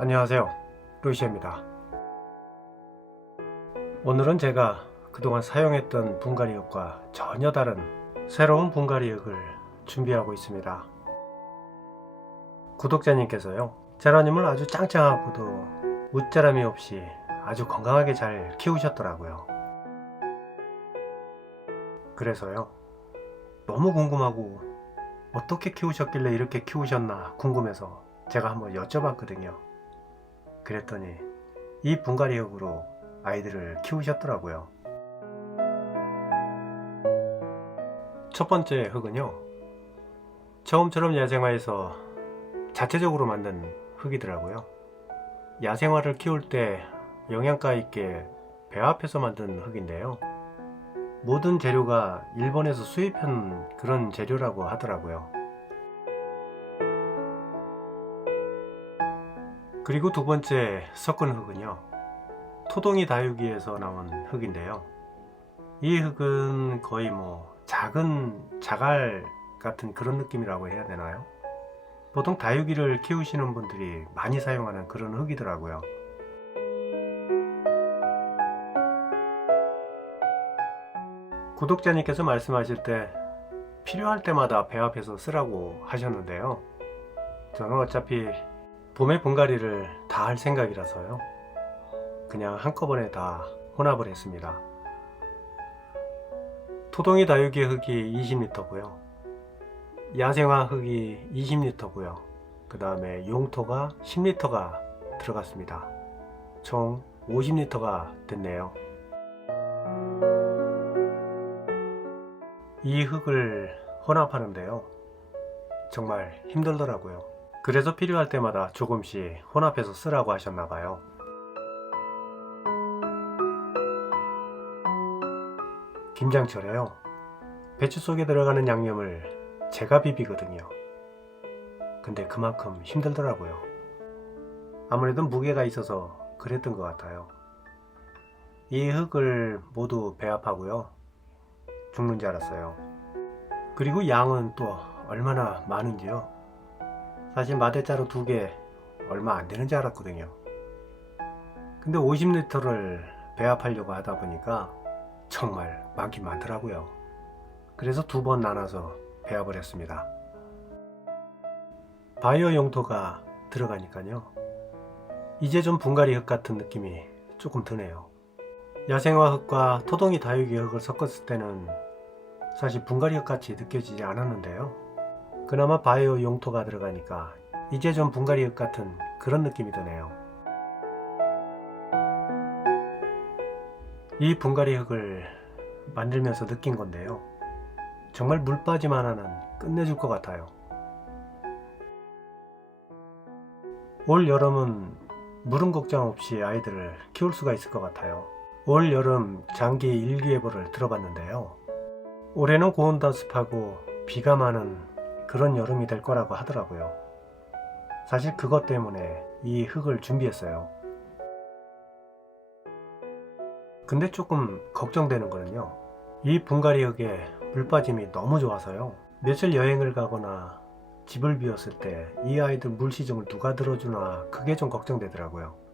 안녕하세요, 루시입니다. 오늘은 제가 그동안 사용했던 분갈이흙과 전혀 다른 새로운 분갈이흙을 준비하고 있습니다. 구독자님께서요, 제라늄을 아주 짱짱하고도 웃자람이 없이 아주 건강하게 잘 키우셨더라고요. 그래서요, 너무 궁금하고 어떻게 키우셨길래 이렇게 키우셨나 궁금해서 제가 한번 여쭤봤거든요. 그랬더니 이 분갈이흙으로 아이들을 키우셨더라고요. 첫 번째 흙은요, 처음처럼 야생화에서 자체적으로 만든 흙이더라고요. 야생화를 키울 때 영양가 있게 배합해서 만든 흙인데요, 모든 재료가 일본에서 수입한 그런 재료라고 하더라고요. 그리고 두 번째 섞은 흙은요, 토동이 다육이에서 나온 흙인데요, 이 흙은 거의 작은 자갈 같은 그런 느낌이라고 해야 되나요? 보통 다육이를 키우시는 분들이 많이 사용하는 그런 흙이더라고요. 구독자님께서 말씀하실 때 필요할 때마다 배합해서 쓰라고 하셨는데요, 저는 어차피 봄에 분갈이를 다 할 생각이라서요, 그냥 한꺼번에 다 혼합을 했습니다. 토동이 다육이 흙이 20리터고요, 야생화 흙이 20리터고요, 그 다음에 용토가 10리터가 들어갔습니다. 총 50리터가 됐네요. 이 흙을 혼합하는데요, 정말 힘들더라고요. 그래서 필요할 때마다 조금씩 혼합해서 쓰라고 하셨나봐요. 김장철에요, 배추 속에 들어가는 양념을 제가 비비거든요. 근데 그만큼 힘들더라고요. 아무래도 무게가 있어서 그랬던 것 같아요. 이 흙을 모두 배합하고요, 죽는 줄 알았어요. 그리고 양은 또 얼마나 많은지요. 사실 마대자루 2개 얼마 안 되는 줄 알았거든요. 근데 50리터를 배합하려고 하다 보니까 정말 많긴 많더라고요. 그래서 2번 나눠서 배합을 했습니다. 바이오 용토가 들어가니까요, 이제 좀 분갈이 흙 같은 느낌이 조금 드네요. 야생화 흙과 토동이 다육이 흙을 섞었을 때는 사실 분갈이 흙 같이 느껴지지 않았는데요, 그나마 바이오 용토가 들어가니까 이제 좀 분갈이 흙 같은 그런 느낌이 드네요. 이 분갈이 흙을 만들면서 느낀 건데요, 정말 물 빠짐 하나는 끝내줄 것 같아요. 올 여름은 물은 걱정 없이 아이들을 키울 수가 있을 것 같아요. 올 여름 장기 일기예보를 들어봤는데요, 올해는 고온다습하고 비가 많은 그런 여름이 될 거라고 하더라고요. 사실 그것 때문에 이 흙을 준비했어요. 근데 조금 걱정되는 거는요, 이 분갈이 흙에 물 빠짐이 너무 좋아서요, 며칠 여행을 가거나 집을 비웠을 때 이 아이들 물 시중을 누가 들어주나 그게 좀 걱정되더라고요.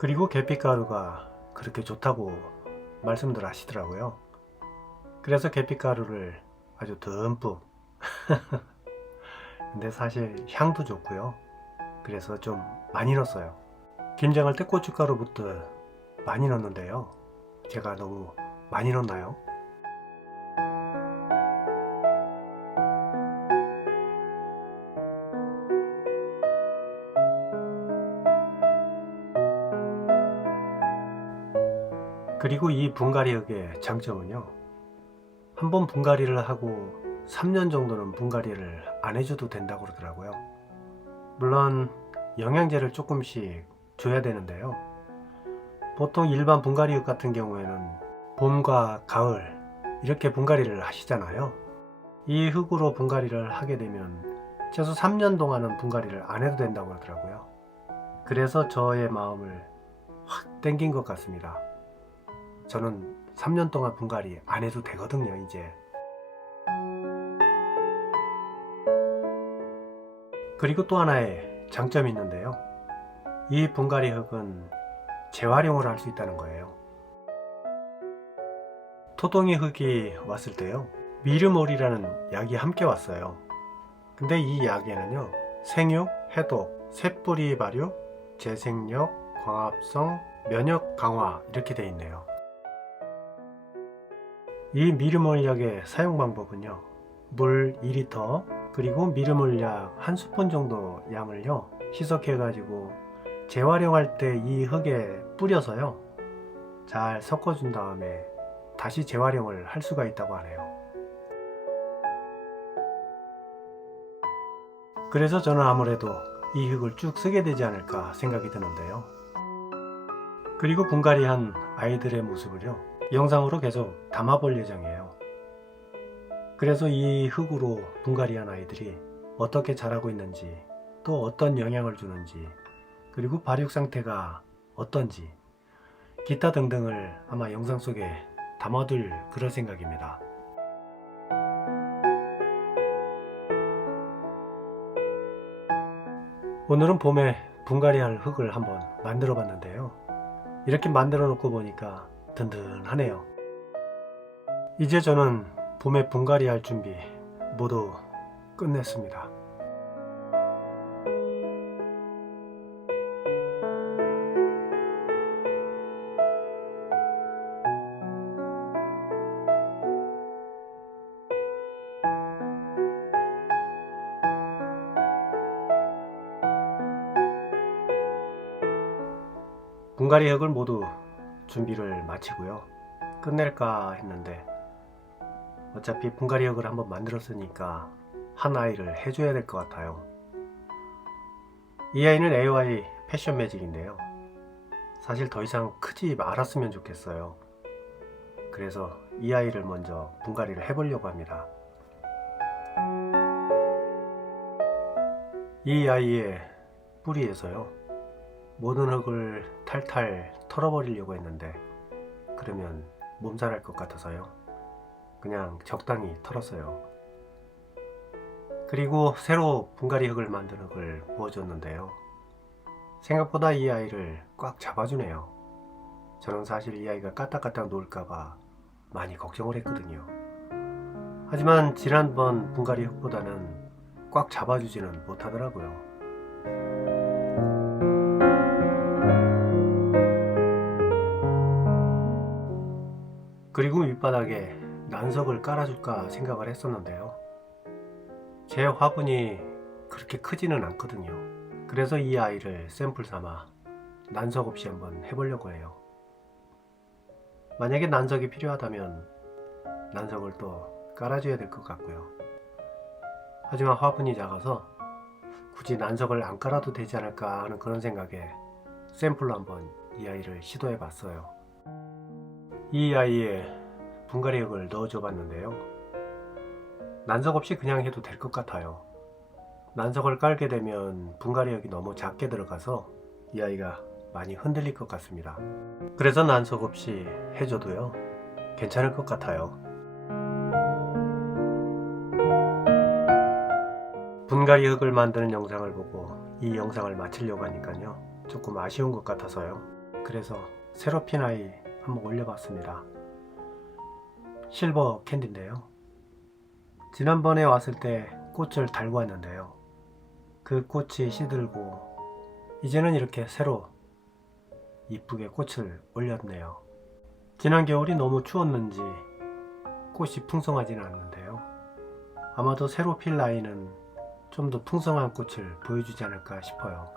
그리고 계피가루가 그렇게 좋다고 말씀들 하시더라고요. 그래서 계피가루를 아주 듬뿍 근데 사실 향도 좋고요, 그래서 좀 많이 넣었어요. 김장할 때 고춧가루부터 많이 넣었는데요, 제가 너무 많이 넣었나요? 그리고 이 분갈이 흙의 장점은요, 한번 분갈이를 하고 3년 정도는 분갈이를 안 해줘도 된다고 그러더라고요. 물론 영양제를 조금씩 줘야 되는데요, 보통 일반 분갈이흙 같은 경우에는 봄과 가을 이렇게 분갈이를 하시잖아요. 이 흙으로 분갈이를 하게 되면 최소 3년 동안은 분갈이를 안 해도 된다고 하더라고요. 그래서 저의 마음을 확 땡긴 것 같습니다. 저는 3년 동안 분갈이 안 해도 되거든요, 이제. 그리고 또 하나의 장점이 있는데요. 이 분갈이 흙은 재활용을 할 수 있다는 거예요. 토동이 흙이 왔을 때요, 미르몰이라는 약이 함께 왔어요. 근데 이 약에는요, 생육, 해독, 새뿌리 발효, 재생력, 광합성, 면역 강화 이렇게 돼 있네요. 이 미르몰 약의 사용 방법은요, 물 2리터 그리고 미르몰 약 1스푼 정도 양을요, 희석해 가지고 재활용할 때 이 흙에 뿌려서요, 잘 섞어준 다음에 다시 재활용을 할 수가 있다고 하네요. 그래서 저는 아무래도 이 흙을 쭉 쓰게 되지 않을까 생각이 드는데요. 그리고 분갈이한 아이들의 모습을요, 영상으로 계속 담아볼 예정이에요. 그래서 이 흙으로 분갈이한 아이들이 어떻게 자라고 있는지, 또 어떤 영향을 주는지, 그리고 발육 상태가 어떤지, 기타 등등을 아마 영상 속에 담아둘 그럴 생각입니다. 오늘은 봄에 분갈이할 흙을 한번 만들어 봤는데요. 이렇게 만들어 놓고 보니까 든든하네요. 이제 저는 봄에 분갈이할 준비 모두 끝냈습니다. 분갈이 흙을 모두 준비를 마치고요, 끝낼까 했는데 어차피 분갈이 흙을 한번 만들었으니까 한 아이를 해줘야 될 것 같아요. 이 아이는 AOI 패션 매직인데요, 사실 더 이상 크지 말았으면 좋겠어요. 그래서 이 아이를 먼저 분갈이를 해보려고 합니다. 이 아이의 뿌리에서요, 모든 흙을 탈탈 털어버리려고 했는데 그러면 몸살할 것 같아서요, 그냥 적당히 털었어요. 그리고 새로 분갈이 흙을 만든 흙을 부어줬는데요, 생각보다 이 아이를 꽉 잡아주네요. 저는 사실 이 아이가 까딱까딱 놀까봐 많이 걱정을 했거든요. 하지만 지난번 분갈이 흙보다는 꽉 잡아주지는 못하더라고요. 그리고 밑바닥에 난석을 깔아줄까 생각을 했었는데요, 제 화분이 그렇게 크지는 않거든요. 그래서 이 아이를 샘플 삼아 난석 없이 한번 해보려고 해요. 만약에 난석이 필요하다면 난석을 또 깔아줘야 될 것 같고요. 하지만 화분이 작아서 굳이 난석을 안 깔아도 되지 않을까 하는 그런 생각에 샘플로 한번 이 아이를 시도해 봤어요. 이 아이에 분갈이 흙을 넣어줘 봤는데요, 난석 없이 그냥 해도 될 것 같아요. 난석을 깔게 되면 분갈이 흙이 너무 작게 들어가서 이 아이가 많이 흔들릴 것 같습니다. 그래서 난석 없이 해줘도요, 괜찮을 것 같아요. 분갈이 흙을 만드는 영상을 보고 이 영상을 마치려고 하니까요, 조금 아쉬운 것 같아서요. 그래서 새로 핀 아이 한번 올려봤습니다. 실버 캔디인데요, 지난번에 왔을 때 꽃을 달고 왔는데요, 그 꽃이 시들고 이제는 이렇게 새로 이쁘게 꽃을 올렸네요. 지난 겨울이 너무 추웠는지 꽃이 풍성하지는 않는데요, 아마도 새로 필 아이는 좀 더 풍성한 꽃을 보여주지 않을까 싶어요.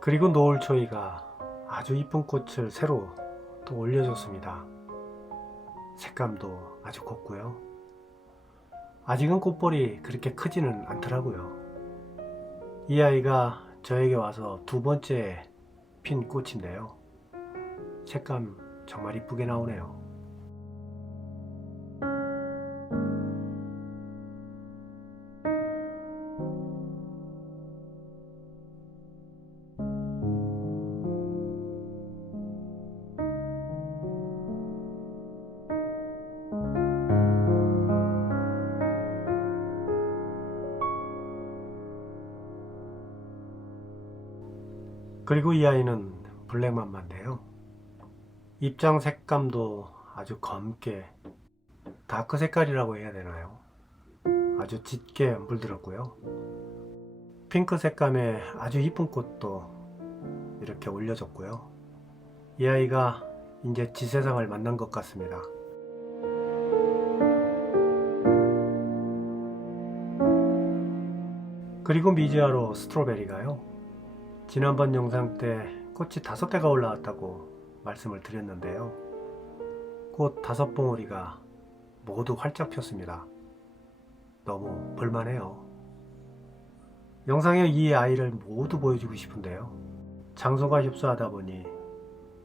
그리고 노을 초이가 아주 이쁜 꽃을 새로 또 올려줬습니다. 색감도 아주 곱고요. 아직은 꽃볼이 그렇게 크지는 않더라고요. 이 아이가 저에게 와서 두 번째 핀 꽃인데요. 색감 정말 이쁘게 나오네요. 그리고 이 아이는 블랙맘마인데요. 입장 색감도 아주 검게 다크 색깔이라고 해야 되나요? 아주 짙게 물들었고요. 핑크 색감의 아주 이쁜 꽃도 이렇게 올려줬고요. 이 아이가 이제 지세상을 만난 것 같습니다. 그리고 미지아로 스트로베리가요. 지난번 영상 때 꽃이 5개가 올라왔다고 말씀을 드렸는데요. 꽃 5봉우리가 모두 활짝 폈습니다. 너무 볼만해요. 영상에 이 아이를 모두 보여주고 싶은데요. 장소가 협소하다 보니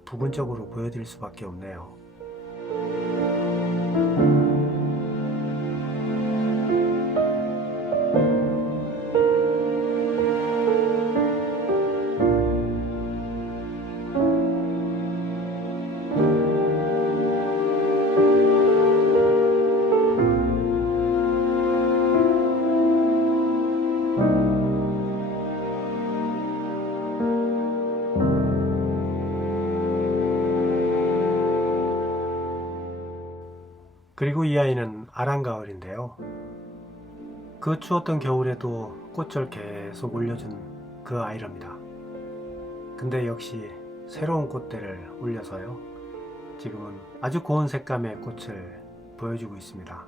부분적으로 보여드릴 수밖에 없네요. 그리고 이 아이는 아랑가을인데요. 그 추웠던 겨울에도 꽃을 계속 올려준 그 아이랍니다. 근데 역시 새로운 꽃대를 올려서요. 지금은 아주 고운 색감의 꽃을 보여주고 있습니다.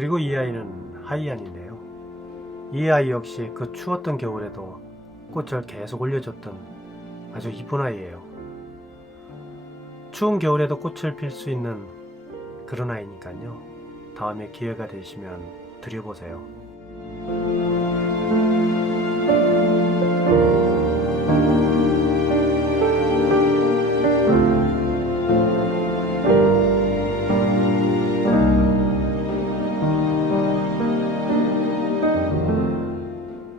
그리고 이 아이는 하이안인데요. 이 아이 역시 그 추웠던 겨울에도 꽃을 계속 올려줬던 아주 이쁜 아이예요. 추운 겨울에도 꽃을 필 수 있는 그런 아이니까요. 다음에 기회가 되시면 드려보세요.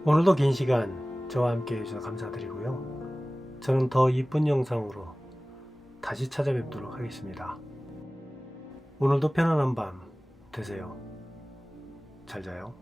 오늘도 긴 시간 저와 함께 해주셔서 감사드리고요. 저는 더 이쁜 영상으로 다시 찾아뵙도록 하겠습니다. 오늘도 편안한 밤 되세요. 잘 자요.